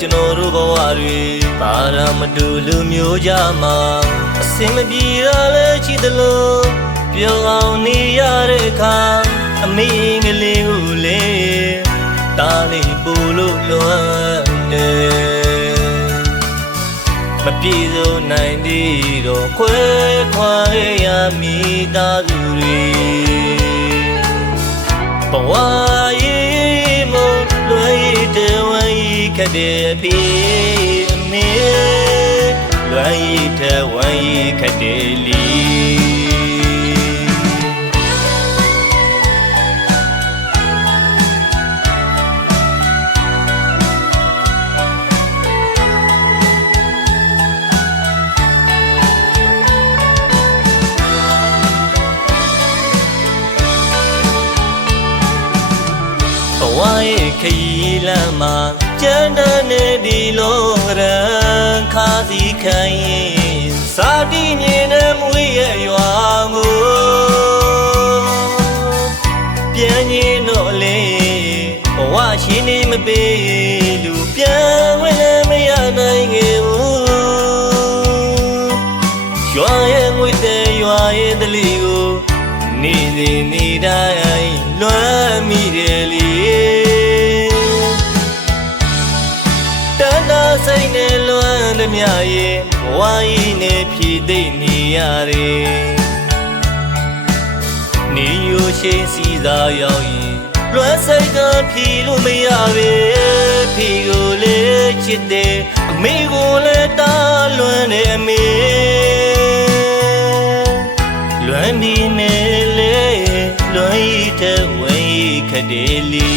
ကျွန်တော်တို့ဘဝတွေပါရမတူလူမျိုးကြမှာအစင်မပြေတာလည်းရှိသလိုပြောအောင်နေရတဲ့အခါအမေကလေးကိုလေတားလေးပူလို့လွမ်းနေမပြေဆုံးနိုင်သေးတော့ခွဲခွာရမိသားစုတွေဘဝရေးမလွယ်ရတဲ့ဝမ်းရခက်တဲ့အဖေအမေလွယ်ရတဲ့ဝမ်းရခက်တဲ့လီဝါရဲ့ခရီးလမ်းမှာကျန်းတဲ့ဒီလုံးရန်ခါစီခိုင်းရင်စာတီးမြင်တဲ့မွေးရဲ့ရွာကိုပြန်ရင်တော့လေဘဝရှိနေမပေးလူပြန်ဝင်လည်းမရနိုင်ခဲ့ဘူးရွာရဲ့ငွေတဲ့ရွာရဲ့တလီကိုနေစဉ်နေတိုင်းလွမ်းမိတယ်လေတန်တာစိတ်နဲ့လွမ်းသမျှရဲ့ဘဝကြီးနဲ့ဖြည့်သိမ့်နေရတယ်နေရိုးရှိစီသာရောက်ရင်လွမ်းစိတ်ကဖြည့်လို့မရပဲဖြည့်ကိုလေချစ်တယ်အမေကိုလည်းတားလွမ်းတယ်အမေလွမ်းဒီနဲ့လေလွမ်းရတဲ့ဝိခတဲ့လီ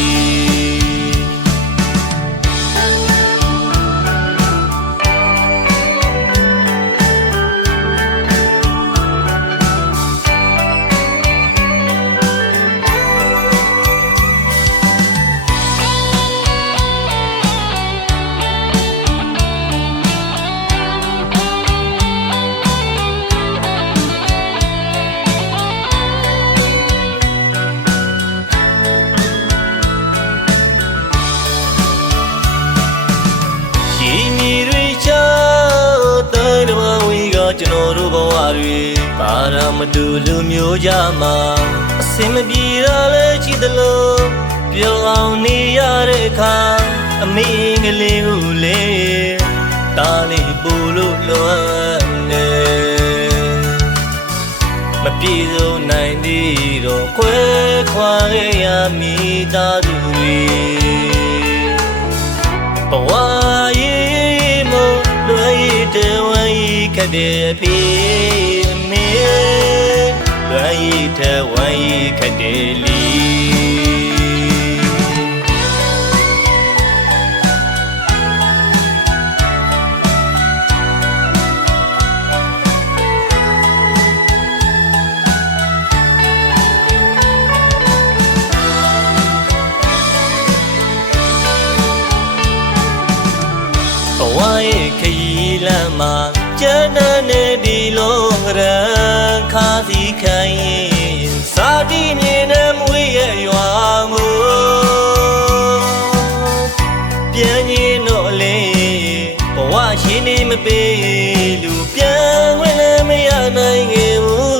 ကျွန်တော်တို့ဘဝတွေပါရမတူလူမျိုးကြမှာအစင်မပြေတာလည်းရှိသလိုပြောအောင်နေရတဲ့အခါအမေကလေးကိုလေတားလေးပူလို့လွမ်းနေမပြေဆုံးနိုင်သေးတော့ခွဲခွာရမိသားစုတွေဘဝရေးမလွယ်ရတဲ့ဝမ်းရခက်တဲ့အဖေအမေလွယ်ရတဲ့ဝမ်းရခက်တဲ့လီဘဝရဲ့ခရီးလမ်းမှာကျန်းတဲ့ဒီလုံးရန်ခါစီခိုင်းရင်စာတီးမြင်တဲ့မွေးရဲ့ရွာကိုပြန်ရင်တော့လေဘဝရှိနေမပေးလူပြန်ဝင်လည်းမရနိုင်ခဲ့ဘူး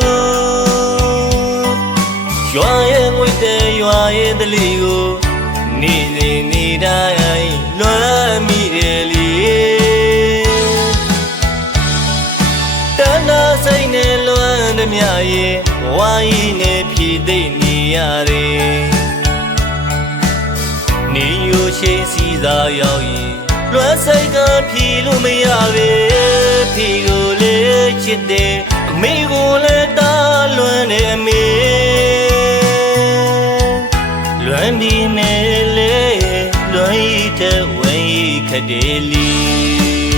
ရွာရဲ့ငွေတဲ့ရွာရဲ့တလီကိုနေစဉ်နေတိုင်းလွမ်းမိတယ်လေစိတ်နဲ့လွမ်းသမျှရဲ့ဝါကြီးနဲ့ဖြည့်သိမ့်နေရတယ်နေရိုးရှိစီသာရောက်ရင်လွမ်းစိတ်ကဖြည့်လို့မရပဲဖြည့်ကိုလေချစ်တယ်အမေကိုလည်းတားလွမ်းတယ်အမေလွမ်းဒီနဲ့လေလွမ်းရတဲ့ဝိခတဲ့လီ